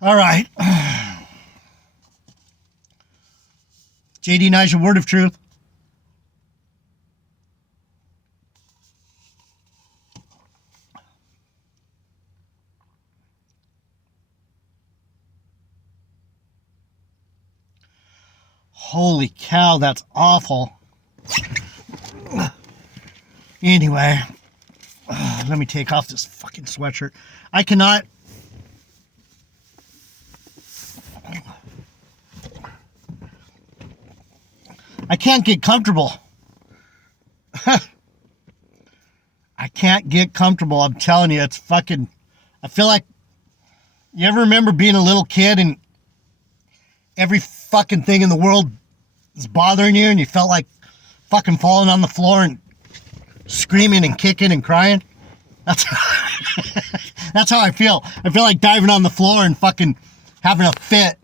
All right. JD Nice, your word of truth. Holy cow, that's awful. Anyway, let me take off this fucking sweatshirt. I cannot. I can't get comfortable. I can't get comfortable. I'm telling you, it's fucking. I feel like. You ever remember being a little kid and every fucking thing in the world is bothering you and you felt like fucking falling on the floor and screaming and kicking and crying? That's that's how I feel. I feel like diving on the floor and fucking having a fit.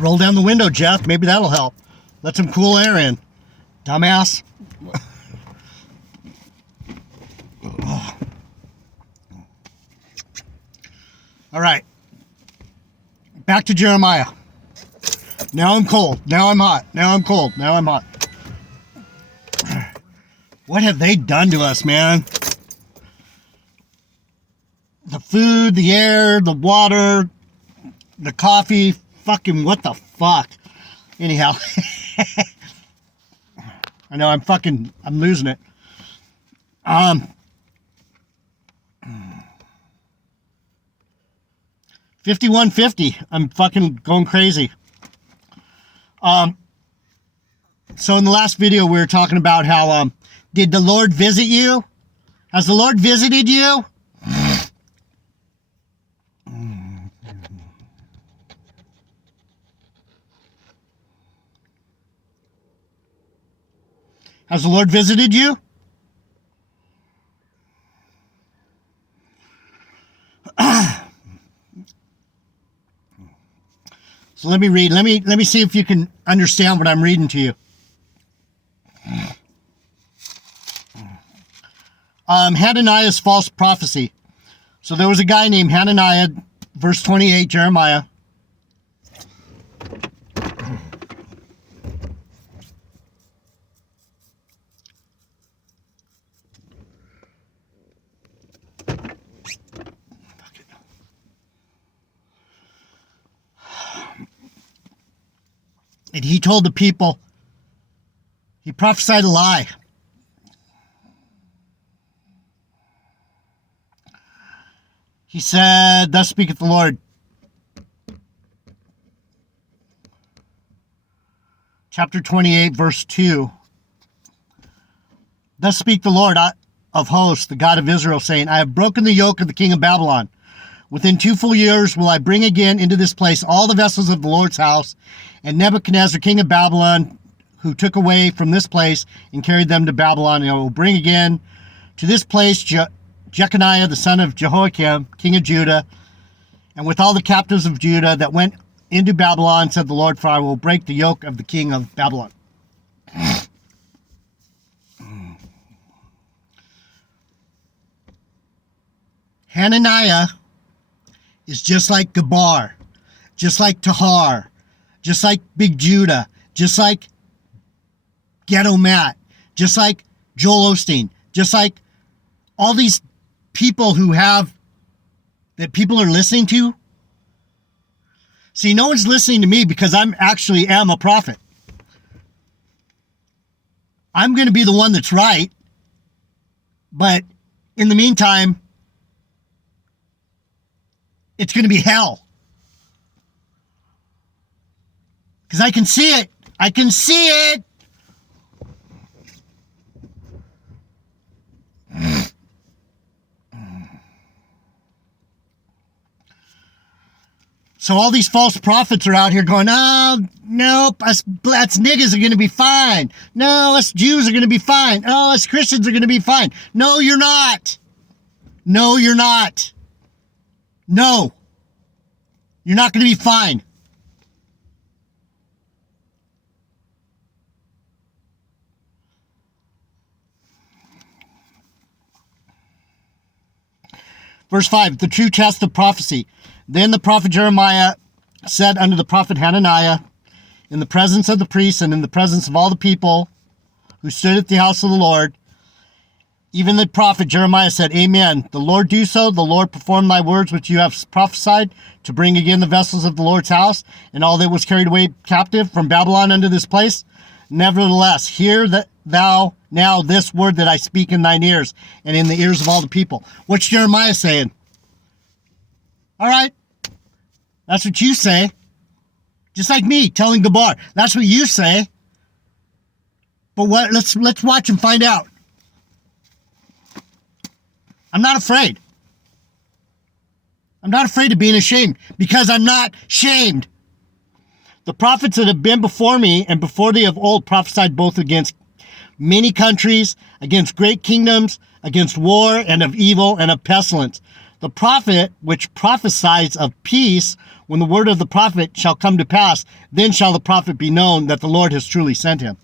Roll down the window, Jeff. Maybe that'll help. Let some cool air in. Dumbass. All right. Back to Jeremiah. Now I'm cold. Now I'm hot. Now I'm cold. Now I'm hot. What have they done to us, man? The food, the air, the water, the coffee, fucking what the fuck? Anyhow. I know I'm losing it. 5150. I'm fucking going crazy. So in the last video we were talking about how did the Lord visit you? Has the Lord visited you? Has the Lord visited you? So let me read. Let me see if you can understand what I'm reading to you. Hananiah's false prophecy. So there was a guy named Hananiah, verse 28, Jeremiah. And he told the people, he prophesied a lie. He said, thus speaketh the Lord. Chapter 28, verse 2. Thus speak the Lord of hosts, the God of Israel, saying, I have broken the yoke of the king of Babylon. Within 2 full years will I bring again into this place all the vessels of the Lord's house, and Nebuchadnezzar, king of Babylon, who took away from this place and carried them to Babylon, and I will bring again to this place Jeconiah, the son of Jehoiakim, king of Judah, and with all the captives of Judah that went into Babylon, said the Lord, for I will break the yoke of the king of Babylon. Hananiah is just like Gabar, just like Tahar, just like Big Judah, just like Ghetto Matt, just like Joel Osteen, just like all these people that people are listening to. See, no one's listening to me because I'm actually am a prophet. I'm going to be the one that's right. But in the meantime, it's going to be hell. Because I can see it. I can see it. So all these false prophets are out here going, oh, nope, us niggas are going to be fine. No, us Jews are going to be fine. Oh, us Christians are going to be fine. No, you're not. No, you're not. No. You're not going to be fine. Verse 5, the true test of prophecy. Then the prophet Jeremiah said unto the prophet Hananiah, in the presence of the priests and in the presence of all the people who stood at the house of the Lord, even the prophet Jeremiah said, Amen. The Lord do so. The Lord perform thy words which you have prophesied to bring again the vessels of the Lord's house and all that was carried away captive from Babylon unto this place. Nevertheless, hear that thou now this word that I speak in thine ears and in the ears of all the people. What's Jeremiah saying? All right. That's what you say. Just like me telling Gabar. That's what you say. But what? Let's watch and find out. I'm not afraid. I'm not afraid of being ashamed because I'm not shamed. The prophets that have been before me and before thee of old prophesied both against many countries, against great kingdoms, against war and of evil and of pestilence. The prophet which prophesies of peace, when the word of the prophet shall come to pass, then shall the prophet be known that the Lord has truly sent him.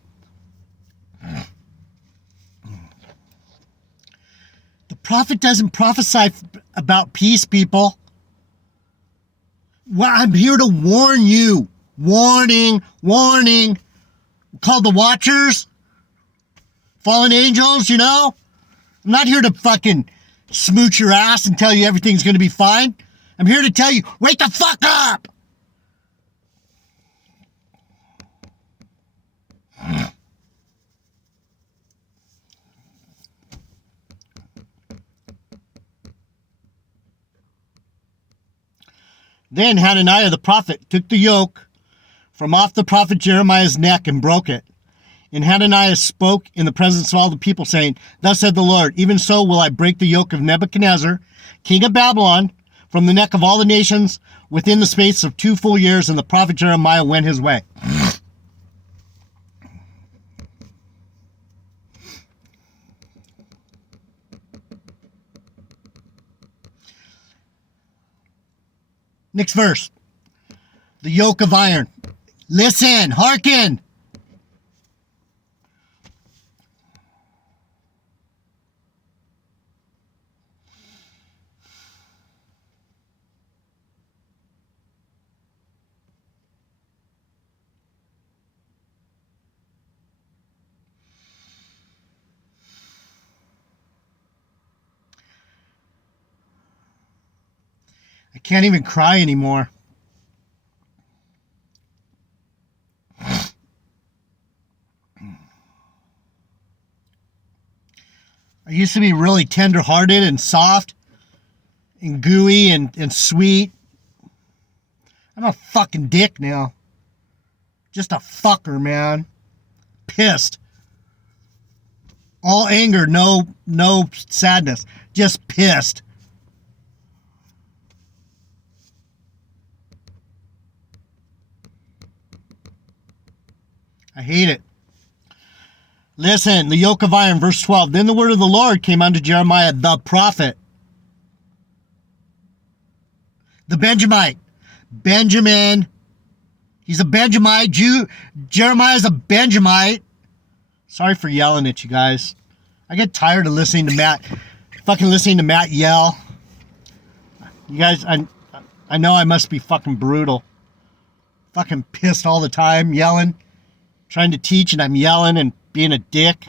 The prophet doesn't prophesy about peace, people. Well, I'm here to warn you. Warning, warning. Called the Watchers. Fallen angels, you know. I'm not here to fucking smooch your ass and tell you everything's going to be fine. I'm here to tell you, wake the fuck up. Then Hananiah the prophet took the yoke from off the prophet Jeremiah's neck and broke it. And Hananiah spoke in the presence of all the people, saying, Thus said the Lord, even so will I break the yoke of Nebuchadnezzar, king of Babylon, from the neck of all the nations within the space of 2 full years. And the prophet Jeremiah went his way. Next verse. The yoke of iron. Listen, hearken. I can't even cry anymore. I used to be really tender-hearted and soft and gooey and sweet. I'm a fucking dick now. Just a fucker, man. Pissed. All anger, no sadness. Just pissed. I hate it. Listen, the yoke of iron, verse 12. Then the word of the Lord came unto Jeremiah the prophet. The Benjamite. Benjamin. He's a Benjamite. Jeremiah's a Benjamite. Sorry for yelling at you guys. I get tired of listening to Matt yell. You guys, I know I must be fucking brutal. Fucking pissed all the time, yelling. Trying to teach and I'm yelling and being a dick.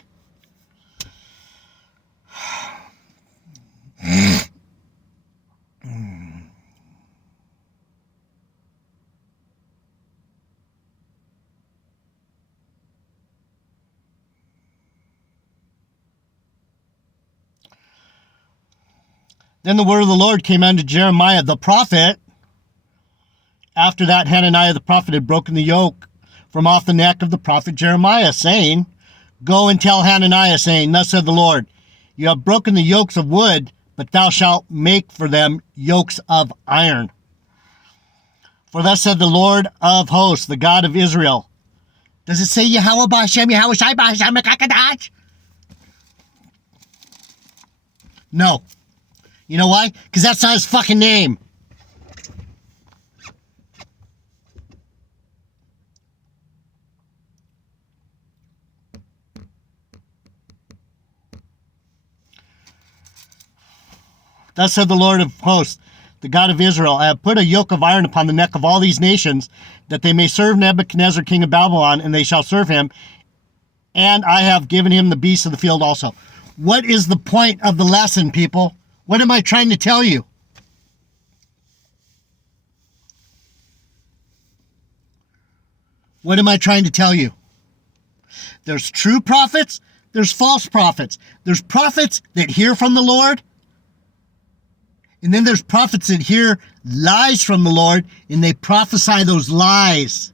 Then the word of the Lord came unto Jeremiah the prophet. After that, Hananiah the prophet had broken the yoke from off the neck of the prophet Jeremiah, saying, Go and tell Hananiah, saying, Thus said the Lord, You have broken the yokes of wood, but thou shalt make for them yokes of iron. For thus said the Lord of hosts, the God of Israel. Does it say Yahweh B'Hashem, Yahweh Shai B'Hashem, Mekakadash? No. You know why? Because that's not his fucking name. Thus said the Lord of hosts, the God of Israel, I have put a yoke of iron upon the neck of all these nations, that they may serve Nebuchadnezzar, king of Babylon, and they shall serve him. And I have given him the beasts of the field also. What is the point of the lesson, people? What am I trying to tell you? What am I trying to tell you? There's true prophets, there's false prophets. There's prophets that hear from the Lord, and then there's prophets that hear lies from the Lord, and they prophesy those lies.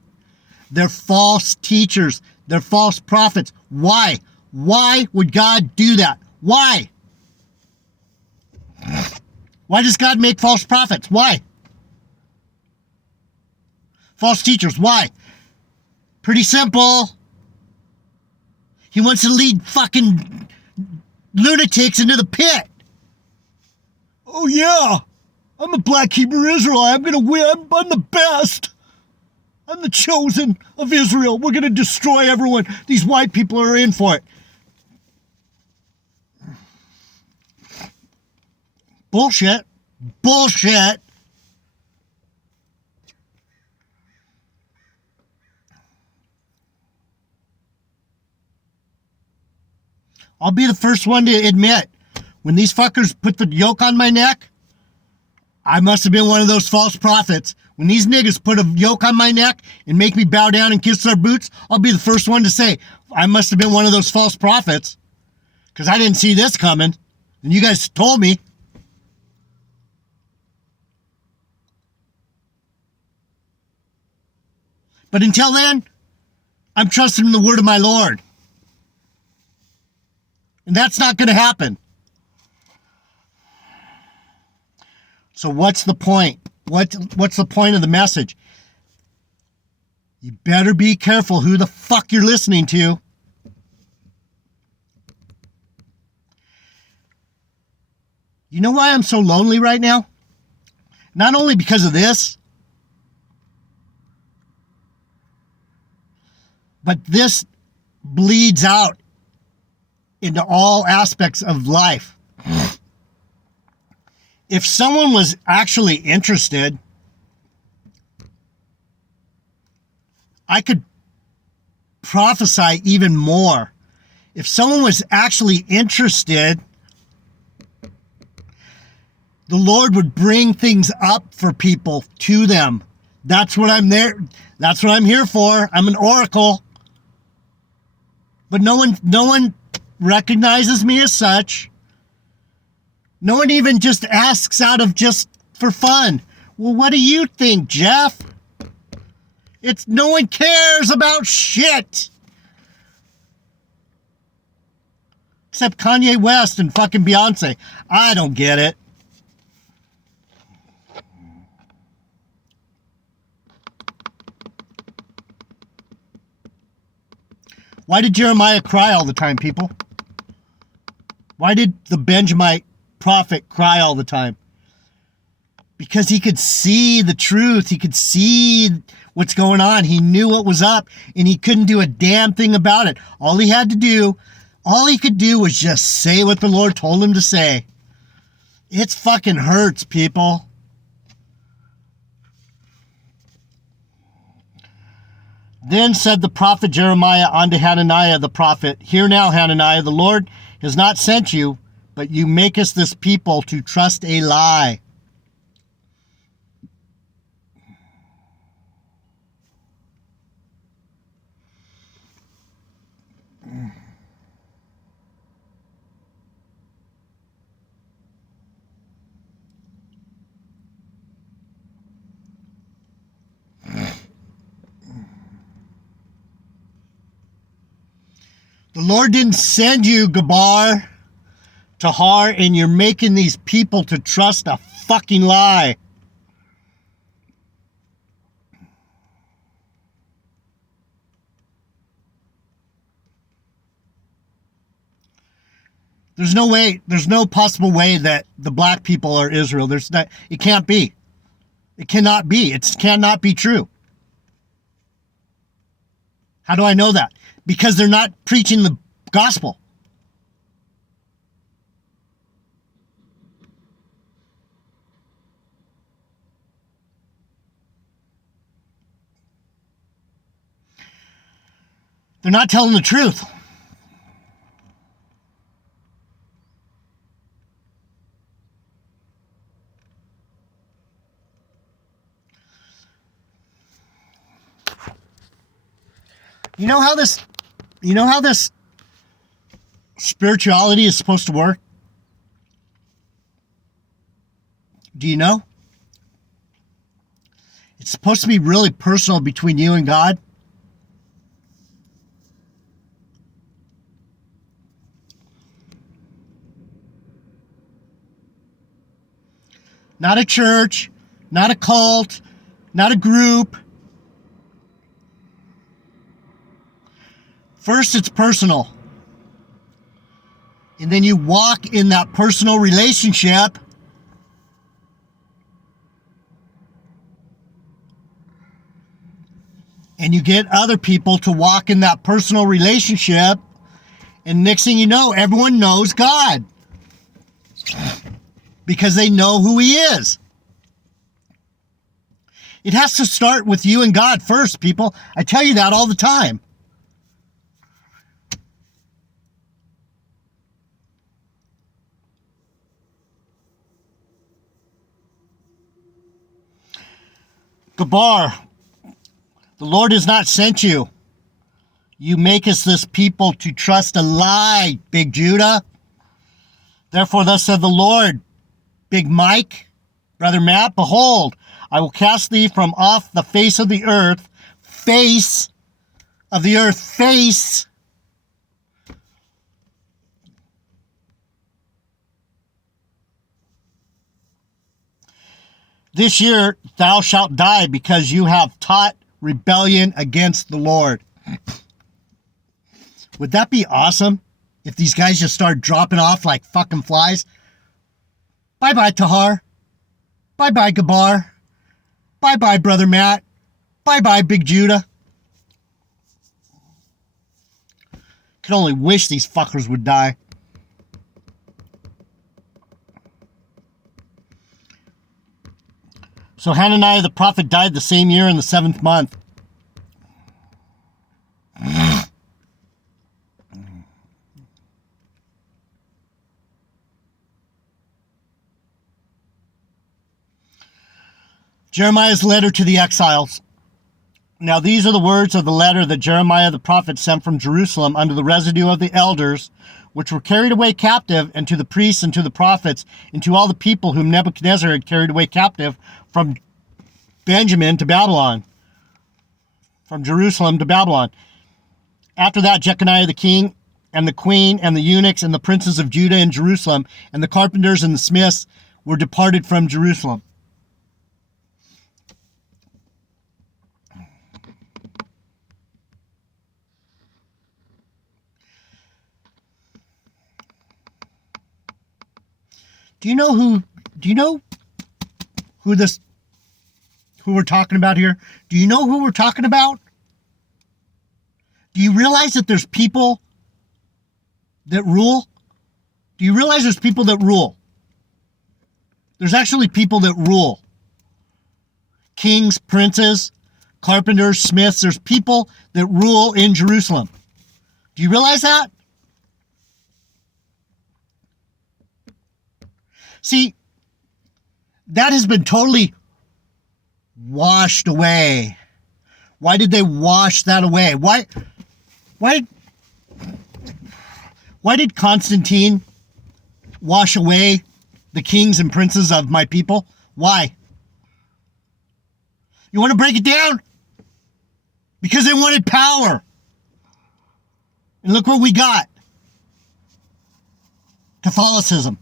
They're false teachers. They're false prophets. Why? Why would God do that? Why? Why does God make false prophets? Why? False teachers. Why? Pretty simple. He wants to lead fucking lunatics into the pit. Oh yeah, I'm a black Hebrew Israelite. I'm gonna win. I'm the best. I'm the chosen of Israel. We're gonna destroy everyone. These white people are in for it. Bullshit. Bullshit. I'll be the first one to admit, when these fuckers put the yoke on my neck, I must have been one of those false prophets. When these niggas put a yoke on my neck and make me bow down and kiss their boots, I'll be the first one to say, I must have been one of those false prophets. Because I didn't see this coming. And you guys told me. But until then, I'm trusting in the word of my Lord. And that's not going to happen. So what's the point? What's the point of the message? You better be careful who the fuck you're listening to. You know why I'm so lonely right now? Not only because of this, but this bleeds out into all aspects of life. If someone was actually interested, I could prophesy even more. If someone was actually interested, the Lord would bring things up for people to them. That's what I'm there. That's what I'm here for. I'm an oracle. But no one recognizes me as such. No one even just asks out of just for fun. Well, what do you think, Jeff? No one cares about shit. Except Kanye West and fucking Beyonce. I don't get it. Why did Jeremiah cry all the time, people? Why did the Benjamite prophet cry all the time? Because he could see the truth. He could see what's going on. He knew what was up, and he couldn't do a damn thing about it. All he could do was just say what the Lord told him to say. It fucking hurts, people. Then said the prophet Jeremiah unto Hananiah the prophet, Hear now, Hananiah, the Lord has not sent you, but you makest this people to trust a lie. The Lord didn't send you, Gabar, Tahar, and you're making these people to trust a fucking lie. There's no way, there's no possible way that the black people are Israel. It can't be. It cannot be. It cannot be true. How do I know that? Because they're not preaching the gospel. They're not telling the truth. You know how this spirituality is supposed to work? Do you know? It's supposed to be really personal between you and God. Not a church, not a cult, not a group. First, it's personal. And then you walk in that personal relationship. And you get other people to walk in that personal relationship. And next thing you know, everyone knows God. Because they know who He is. It has to start with you and God first, people. I tell you that all the time. Gabar, the Lord has not sent you. You makest this people to trust a lie, Big Judah. Therefore, thus said the Lord, Big Mike, Brother Matt, behold, I will cast thee from off the face of the earth, face. This year thou shalt die because you have taught rebellion against the Lord. Would that be awesome if these guys just start dropping off like fucking flies? Bye-bye, Tahar. Bye-bye, Gabar. Bye-bye, Brother Matt. Bye-bye, Big Judah. Could only wish these fuckers would die. So Hananiah the prophet died the same year in the 7th month. Jeremiah's letter to the exiles. Now these are the words of the letter that Jeremiah the prophet sent from Jerusalem unto the residue of the elders, which were carried away captive, and to the priests and to the prophets, and to all the people whom Nebuchadnezzar had carried away captive from Benjamin to Babylon, from Jerusalem to Babylon. After that, Jeconiah the king, and the queen, and the eunuchs, and the princes of Judah and Jerusalem, and the carpenters and the smiths were departed from Jerusalem. Do you know who we're talking about here? Do you know who we're talking about? Do you realize that there's people that rule? Do you realize there's people that rule? There's actually people that rule. Kings, princes, carpenters, smiths. There's people that rule in Jerusalem. Do you realize that? See, that has been totally washed away. Why did they wash that away? Why did Constantine wash away the kings and princes of my people? Why? You want to break it down? Because they wanted power. And look what we got. Catholicism.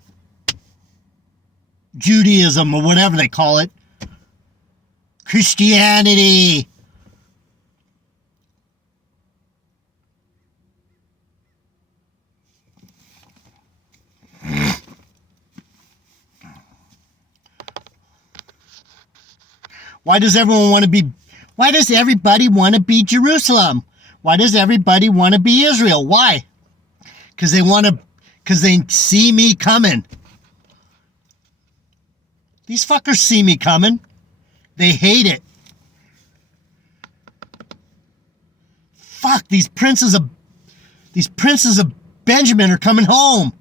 Judaism, or whatever they call it. Christianity. Why does everybody want to be Jerusalem? Why does everybody want to be Israel? Why? Because they see me coming. These fuckers see me coming. They hate it. fuck, these princes of Benjamin are coming home.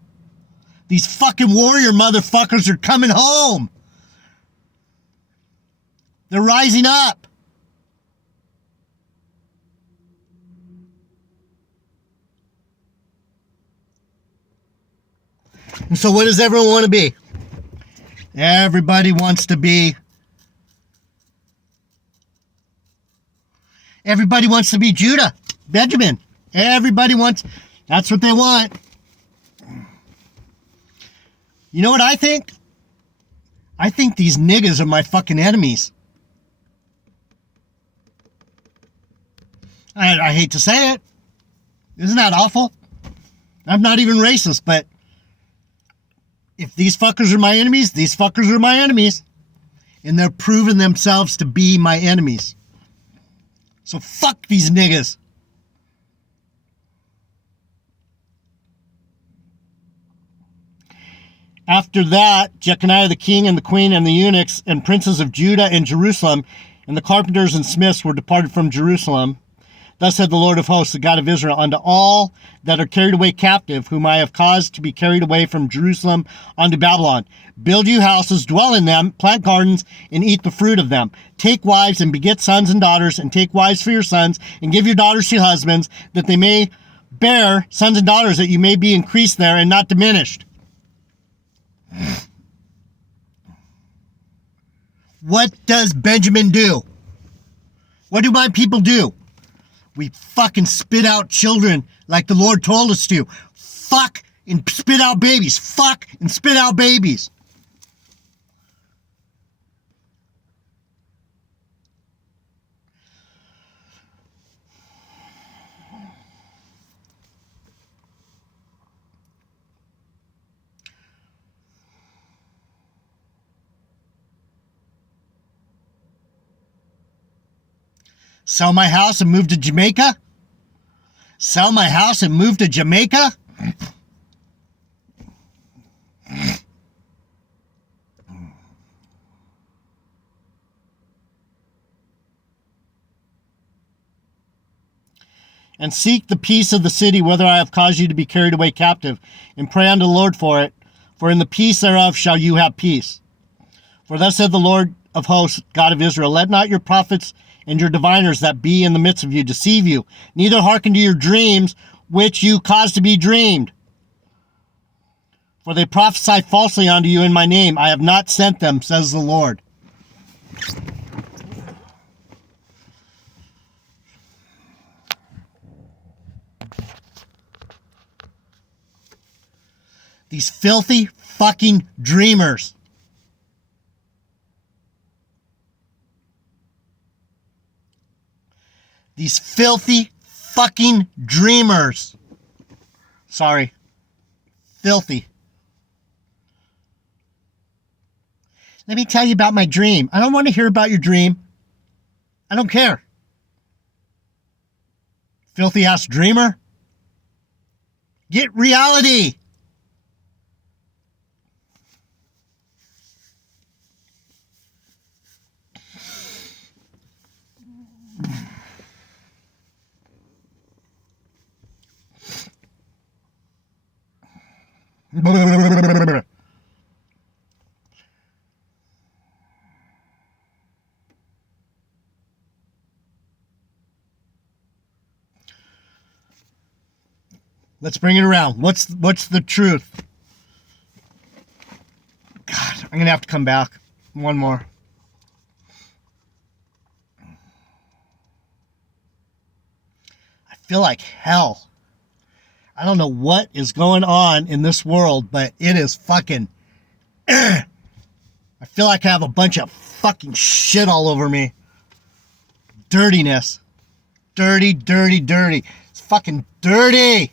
These fucking warrior motherfuckers are coming home. They're rising up. And so what does everyone want to be? Everybody wants to be Judah, Benjamin. Everybody wants, that's what they want. You know what I think? I think these niggas are my fucking enemies. I hate to say it. Isn't that awful? I'm not even racist, but if these fuckers are my enemies, these fuckers are my enemies. And they're proving themselves to be my enemies. So fuck these niggas. After that, Jeconiah the king and the queen and the eunuchs and princes of Judah and Jerusalem and the carpenters and smiths were departed from Jerusalem. Thus said the Lord of hosts, the God of Israel, unto all that are carried away captive, whom I have caused to be carried away from Jerusalem unto Babylon. Build you houses, dwell in them, plant gardens, and eat the fruit of them. Take wives and beget sons and daughters, and take wives for your sons, and give your daughters to husbands, that they may bear sons and daughters, that you may be increased there and not diminished. What does Benjamin do? What do my people do? We fucking spit out children like the Lord told us to. Fuck and spit out babies. Fuck and spit out babies. Sell my house and move to Jamaica? Sell my house and move to Jamaica? And seek the peace of the city, whither I have caused you to be carried away captive, and pray unto the Lord for it, for in the peace thereof shall you have peace. For thus said the Lord of hosts, God of Israel, let not your prophets and your diviners that be in the midst of you deceive you, neither hearken to your dreams which you cause to be dreamed. For they prophesy falsely unto you in my name. I have not sent them, says the Lord. These filthy fucking dreamers. These filthy fucking dreamers. Sorry. Filthy. Let me tell you about my dream. I don't want to hear about your dream. I don't care. Filthy ass dreamer. Get reality. Let's bring it around. What's the truth? God, I'm gonna have to come back. One more. I feel like hell. I don't know what is going on in this world, but it is fucking... I feel like I have a bunch of fucking shit all over me. Dirtiness. Dirty, dirty, dirty. It's fucking dirty.